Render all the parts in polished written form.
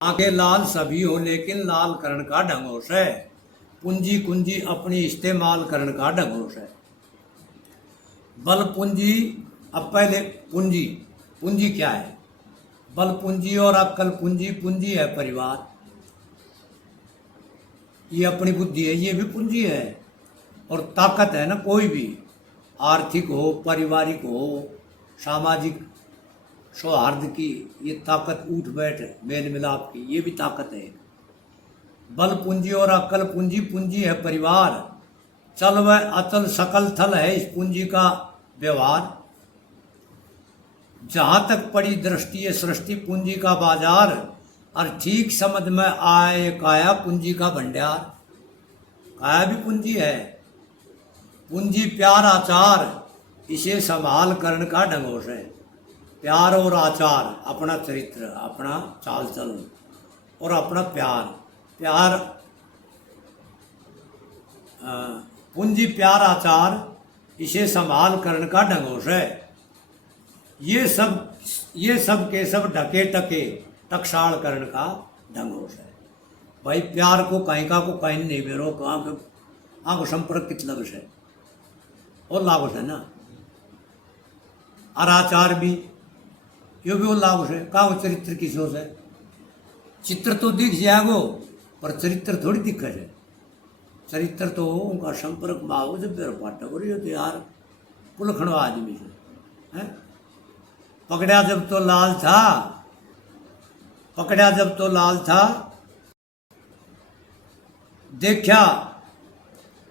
आंखें लाल सभी हो लेकिन लाल करण का ढंगोश है। पूंजी कुंजी अपनी इस्तेमाल करण का ढंगोश है। बल पूंजी। अब पहले पूंजी पूंजी क्या है? बल पूंजी और अक्कल पूंजी। पूंजी है परिवार, ये अपनी बुद्धि है, ये भी पूंजी है। और ताकत है ना, कोई भी आर्थिक हो, पारिवारिक हो, सामाजिक सौहार्द की ये ताकत, उठ बैठ मेल मिलाप की ये भी ताकत है। बल पूंजी और अक्ल पूंजी। पूंजी है परिवार, चल व अचल सकल थल है इस पूंजी का व्यवहार। जहाँ तक पड़ी दृष्टि है सृष्टि पूंजी का बाजार, और ठीक समझ में आए काया पूंजी का भंडार। काया भी पूंजी है। पूंजी प्यार आचार, इसे संभाल करण का ढंगोश है। प्यार और आचार, अपना चरित्र, अपना चाल चलन और अपना प्यार। प्यार पूंजी प्यार आचार, इसे संभाल करण का ढंगोश है। ये सब के सब ढके टके टकसाल करण का ढंगोश है। भाई प्यार को कहीं का को कहीं नहीं बेरो, कहाँ को संपर्क कितना लगस है और लागोश है ना। और आचार भी यो भी वो लागोश है। कहाँ वो चरित्र की सोच है। चित्र तो दिख जाएगो पर चरित्र थोड़ी दिक्कत है। चरित्र तो उनका संपर्क माओ जब बेरो पाठक हो तो यार पुलखणवा आदमी से है। पकड़ा जब तो लाल था, पकड़ा जब तो लाल था, देखा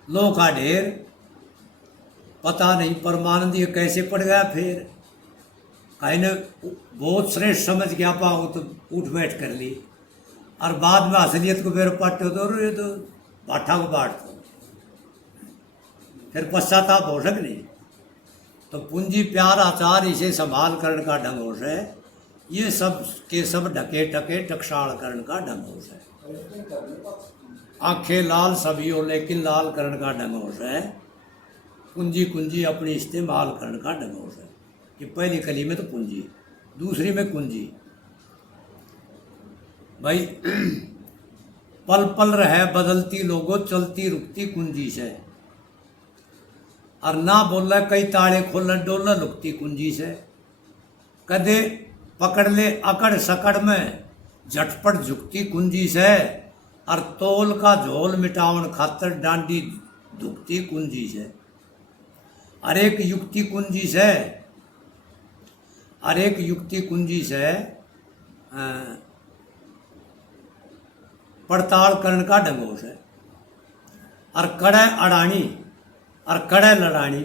लो का ढेर, पता नहीं परमानंद ये कैसे पड़ गया फिर। कहीं ने बहुत श्रेष्ठ समझ गया पाओ तो उठ बैठ कर ली, और बाद में असलियत को बेर पाटे तो ये तो पाठा को बांट दो, फिर पश्चाताप हो सक नहीं। तो पूंजी प्यार आचार, इसे संभाल करण का ढंगोश है। ये सब के सब ढके टके टकसाल करण का ढंगोश है। आंखें लाल सभी हो लेकिन लाल करण का ढंगोश है। पूंजी कुंजी अपनी इस्तेमाल करण का ढंगोश है। ये पहली कली में तो पूंजी, दूसरी में कुंजी। भाई पल पल रहे बदलती लोगों, चलती रुकती कुंजी से। और ना बोल कई ताड़े खोल डोल लुकती कुंजी से। कदे पकड़ ले अकड़ सकड़ में, झटपट झुकती कुंजी से। और तोल का झोल मिटावन खातर डांडी दुखती कुंजी से। अरेक युक्ति कुंजी से, अरेक युक्ति कुंजी से पड़ताल करण का ढंगोश है। और कड़े अड़ानी और कड़े लड़ानी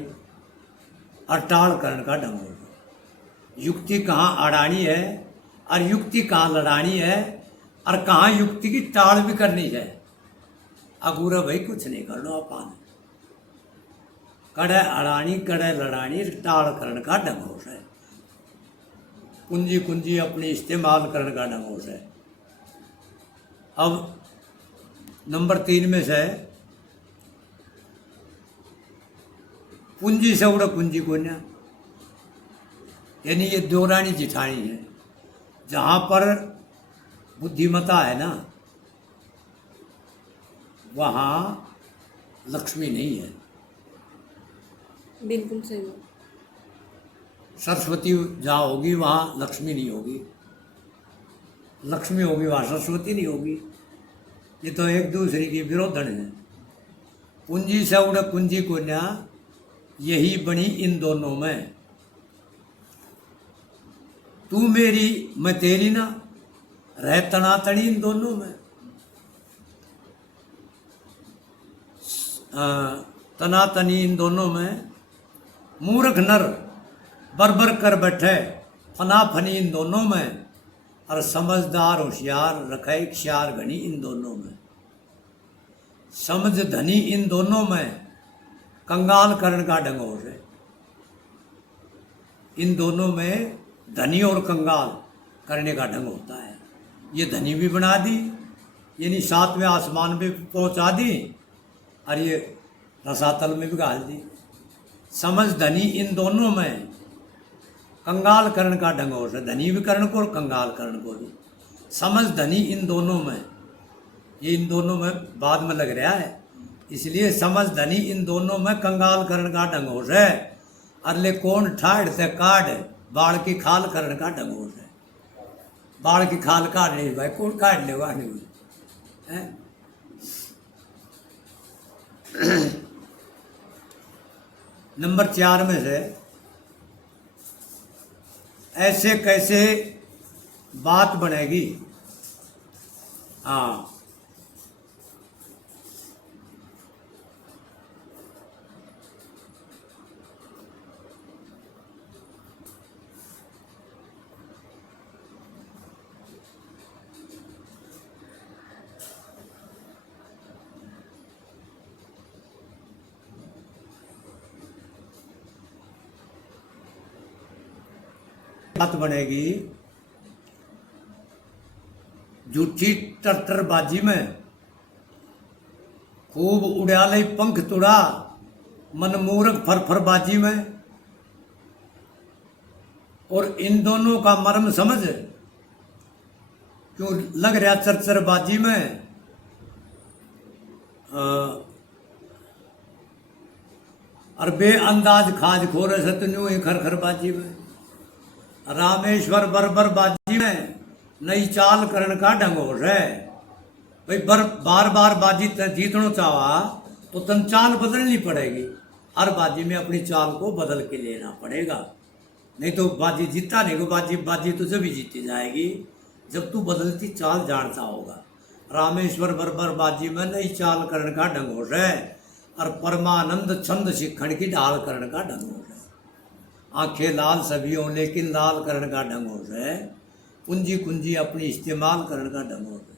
और टाल करण का ढंगोश है। युक्ति कहाँ अड़ानी है और युक्ति कहाँ लड़ानी है, और कहाँ युक्ति की टाल भी करनी है। अगूरा भाई कुछ नहीं कर लो अपान। कड़े अड़ानी कड़े लड़ानी टाल करण का ढंगोश है। कुंजी कुंजी अपनी इस्तेमाल करण का ढंगोश है। अब नंबर 3 में से पूंजी से उड़ा कुंजी को ना, यानी ये दौरानी जिठानी है। जहाँ पर बुद्धिमता है ना, वहाँ लक्ष्मी नहीं है। बिल्कुल सही। सरस्वती जहाँ होगी वहाँ लक्ष्मी नहीं होगी, लक्ष्मी होगी वहाँ सरस्वती नहीं होगी। ये तो एक दूसरे की विरोधन है। पूंजी से उड़ कुंजी को ना, यही बनी इन दोनों में। तू मेरी मैं तेरी ना, रह तनातनी इन दोनों में। तनातनी इन दोनों में। मूर्ख नर बरबर कर बैठे फना फनी इन दोनों में। और समझदार होशियार रखे ख्यार घनी इन दोनों में। समझ धनी इन दोनों में, कंगाल करण का ढंगोश है। इन दोनों में धनी और कंगाल करने का ढंग होता है। ये धनी भी बना दी, यानी 7वें आसमान पे पहुंचा दी, और ये रसातल में भी गाल दी। समझ धनी इन दोनों में, कंगाल करण का ढंगोश है। धनी भी करण को और कंगाल करण को भी। समझ धनी इन दोनों में, ये इन दोनों में बाद में लग रहा है, इसलिए समझ धनी इन दोनों में कंगाल करण का ढंगोश है। अरले कौन ठाड़ से काट बाढ़ की खाल करण का ढंगोश है। बाढ़ की खाल काट नहीं भाई, कौन काट लेगा नहीं है। नंबर 4 में से ऐसे कैसे बात बनेगी। हाँ, बात बनेगी झूठी टरटरबाजी में, खूब उड़ाले पंख तुड़ा मनमूरख फरफरबाजी में। और इन दोनों का मर्म समझ क्यों लग रहा चरचरबाजी में। और बेअंदाज खाज खोरे सतन्यू ही खरखरबाजी में। रामेश्वर बरबर बाजी में नई चाल करण का ढंगोश है। भाई बार बार बाजी जीतना चाहा तो तन चाल बदलनी पड़ेगी, हर बाजी में अपनी चाल को बदल के लेना पड़ेगा, नहीं तो बाजी जीता नहीं को बाजी तो जब ही जीती जाएगी जब तू बदलती चाल जानता होगा। रामेश्वर बरबर बाजी में नई चाल करण का ढंगोश है और परमानंद छंद शिक्षण की ढाल करण का ढंगोश है। आंखें लाल सभी हो लेकिन लाल करण का ढंगोश है। कुंजी कुंजी अपनी इस्तेमाल करण का ढंगोश है।